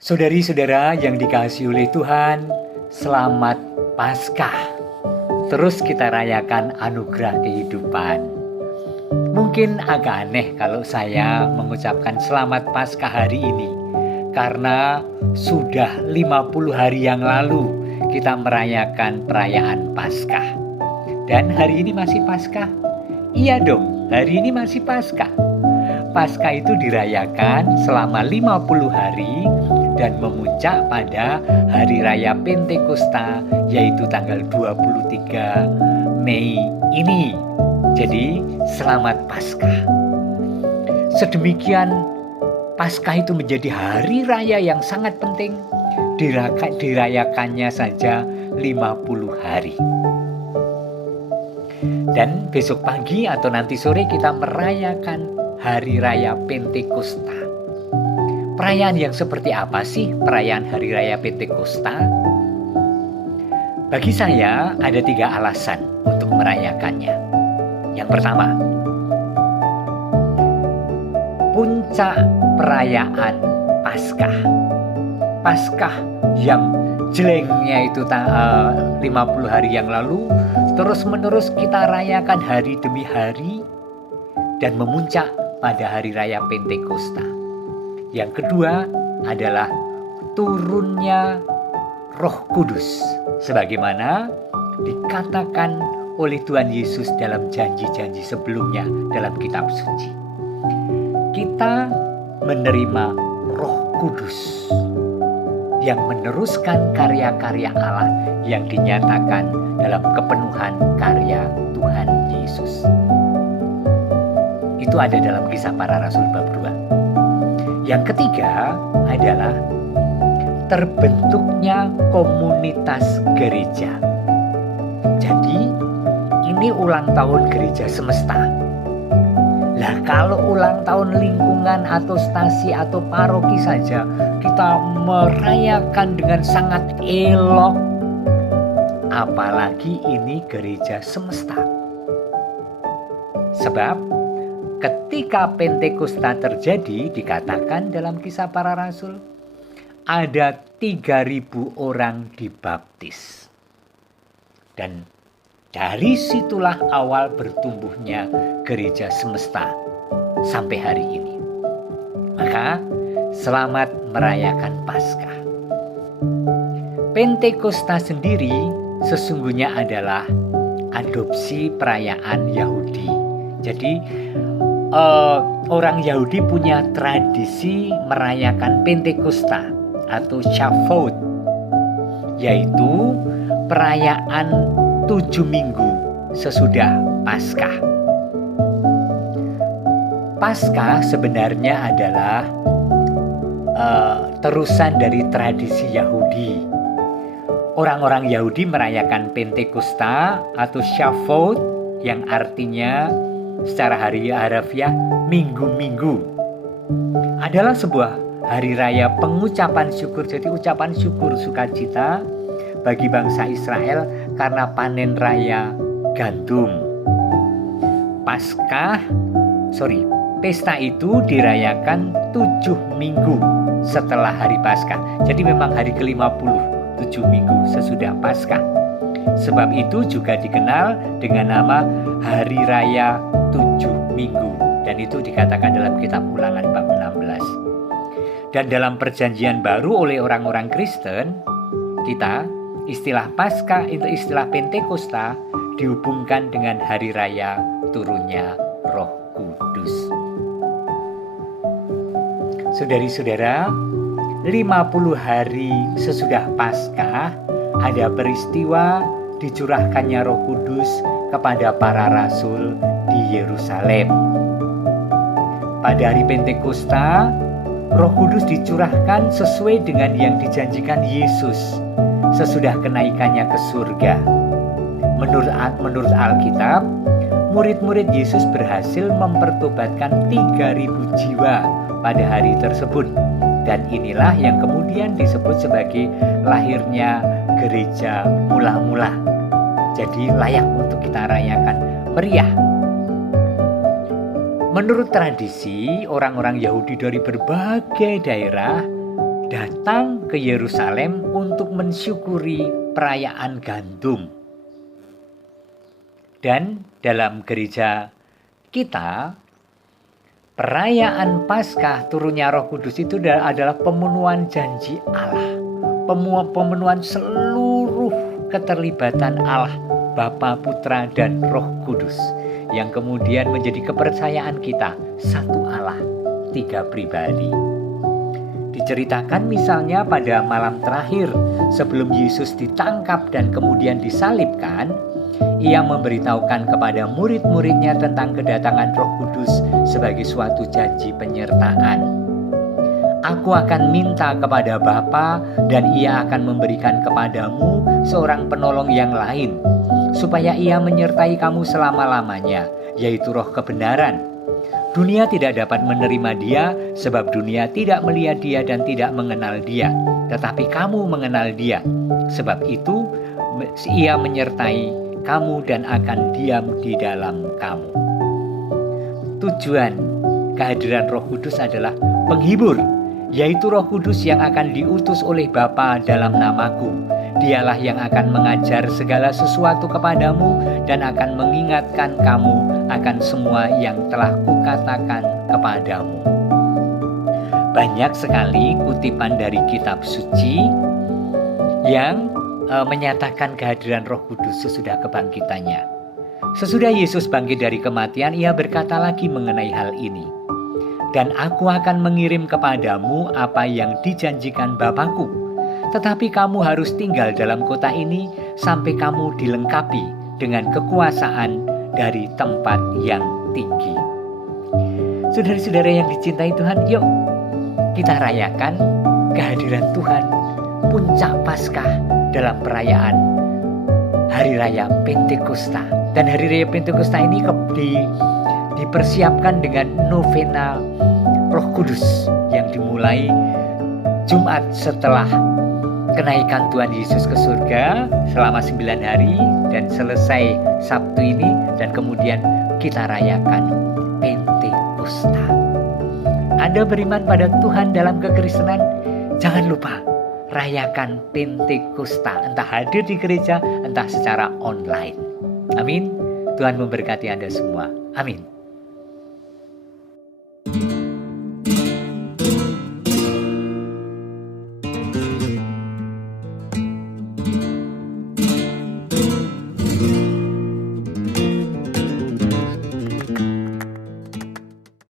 Saudari-saudara yang dikasihi oleh Tuhan, selamat Paskah. Terus kita rayakan anugerah kehidupan. Mungkin agak aneh kalau saya mengucapkan selamat Paskah hari ini, karena sudah 50 hari yang lalu kita merayakan perayaan Paskah. Dan hari ini masih Paskah? Iya dong, hari ini masih Paskah. Paskah itu dirayakan selama 50 hari dan memuncak pada hari raya Pentakosta, yaitu tanggal 23 Mei ini. Jadi selamat Paskah. Sedemikian Paskah itu menjadi hari raya yang sangat penting, dirayakannya saja 50 hari. Dan besok pagi atau nanti sore kita merayakan hari raya Pentakosta. Perayaan yang seperti apa sih perayaan hari raya Pentakosta? Bagi saya ada 3 alasan untuk merayakannya. Yang pertama, puncak perayaan Paskah. Paskah yang jelengnya itu 50 hari yang lalu, terus-menerus kita rayakan hari demi hari dan memuncak pada hari raya Pentakosta. Yang kedua adalah turunnya Roh Kudus, sebagaimana dikatakan oleh Tuhan Yesus dalam janji-janji sebelumnya dalam kitab suci. Kita menerima Roh Kudus yang meneruskan karya-karya Allah yang dinyatakan dalam kepenuhan karya Tuhan Yesus. Itu ada dalam Kisah Para Rasul bab 2. Yang ketiga adalah terbentuknya komunitas gereja. Jadi ini ulang tahun gereja semesta. Lah kalau ulang tahun lingkungan atau stasi atau paroki saja kita merayakan dengan sangat elok, apalagi ini gereja semesta. Sebab ketika Pentakosta terjadi, dikatakan dalam Kisah Para Rasul, ada 3.000 orang dibaptis. Dan dari situlah awal bertumbuhnya gereja semesta sampai hari ini. Maka selamat merayakan Paskah. Pentakosta sendiri sesungguhnya adalah adopsi perayaan Yahudi. Jadi orang Yahudi punya tradisi merayakan Pentakosta atau Shavuot, yaitu perayaan 7 minggu sesudah Paskah. Paskah sebenarnya adalah terusan dari tradisi Yahudi. Orang-orang Yahudi merayakan Pentakosta atau Shavuot yang artinya secara harfiah minggu-minggu, adalah sebuah hari raya pengucapan syukur. Jadi ucapan syukur sukacita bagi bangsa Israel karena panen raya gandum. Pesta itu dirayakan 7 minggu setelah hari Paskah. Jadi memang hari ke-50, 7 minggu sesudah Paskah. Sebab itu juga dikenal dengan nama Hari Raya 7 Minggu. Dan itu dikatakan dalam kitab Ulangan bab 16. Dan dalam perjanjian baru oleh orang-orang Kristen, kita istilah Paskah, itu istilah Pentakosta dihubungkan dengan Hari Raya turunnya Roh Kudus. Saudari-saudara, 50 hari sesudah Paskah ada peristiwa dicurahkannya Roh Kudus kepada para rasul di Yerusalem. Pada hari Pentakosta, Roh Kudus dicurahkan sesuai dengan yang dijanjikan Yesus sesudah kenaikannya ke surga. Menurut Alkitab, murid-murid Yesus berhasil mempertobatkan 3.000 jiwa pada hari tersebut. Dan inilah yang kemudian disebut sebagai lahirnya gereja mula-mula. Jadi layak untuk kita rayakan meriah. Menurut tradisi, orang-orang Yahudi dari berbagai daerah datang ke Yerusalem untuk mensyukuri perayaan gandum. Dan dalam gereja kita, perayaan Paskah turunnya Roh Kudus itu adalah pemenuhan janji Allah, pemenuhan seluruh keterlibatan Allah, Bapa, Putra, dan Roh Kudus, yang kemudian menjadi kepercayaan kita, satu Allah, tiga pribadi. Diceritakan misalnya pada malam terakhir sebelum Yesus ditangkap dan kemudian disalibkan, ia memberitahukan kepada murid-muridnya tentang kedatangan Roh Kudus sebagai suatu janji penyertaan. Aku akan minta kepada Bapa dan ia akan memberikan kepadamu seorang penolong yang lain, supaya ia menyertai kamu selama-lamanya, yaitu Roh kebenaran. Dunia tidak dapat menerima dia sebab dunia tidak melihat dia dan tidak mengenal dia. Tetapi kamu mengenal dia. Sebab itu ia menyertai kamu dan akan diam di dalam kamu. Tujuan kehadiran Roh Kudus adalah penghibur, yaitu Roh Kudus yang akan diutus oleh Bapa dalam namaku. Dialah yang akan mengajar segala sesuatu kepadamu dan akan mengingatkan kamu akan semua yang telah kukatakan kepadamu. Banyak sekali kutipan dari kitab suci yang menyatakan kehadiran Roh Kudus sesudah kebangkitannya. Sesudah Yesus bangkit dari kematian, ia berkata lagi mengenai hal ini. Dan aku akan mengirim kepadamu apa yang dijanjikan Bapakku. Tetapi kamu harus tinggal dalam kota ini sampai kamu dilengkapi dengan kekuasaan dari tempat yang tinggi. Saudara-saudara yang dicintai Tuhan, yuk kita rayakan kehadiran Tuhan, puncak Paskah dalam perayaan Hari Raya Pentakosta. Dan Hari Raya Pentakosta ini dipersiapkan dengan novena Roh Kudus yang dimulai Jumat setelah kenaikan Tuhan Yesus ke surga selama 9 hari dan selesai Sabtu ini, dan kemudian kita rayakan Pentakosta. Anda beriman pada Tuhan dalam kekristenan, jangan lupa rayakan Pentakosta, entah hadir di gereja, entah secara online. Amin. Tuhan memberkati Anda semua. Amin.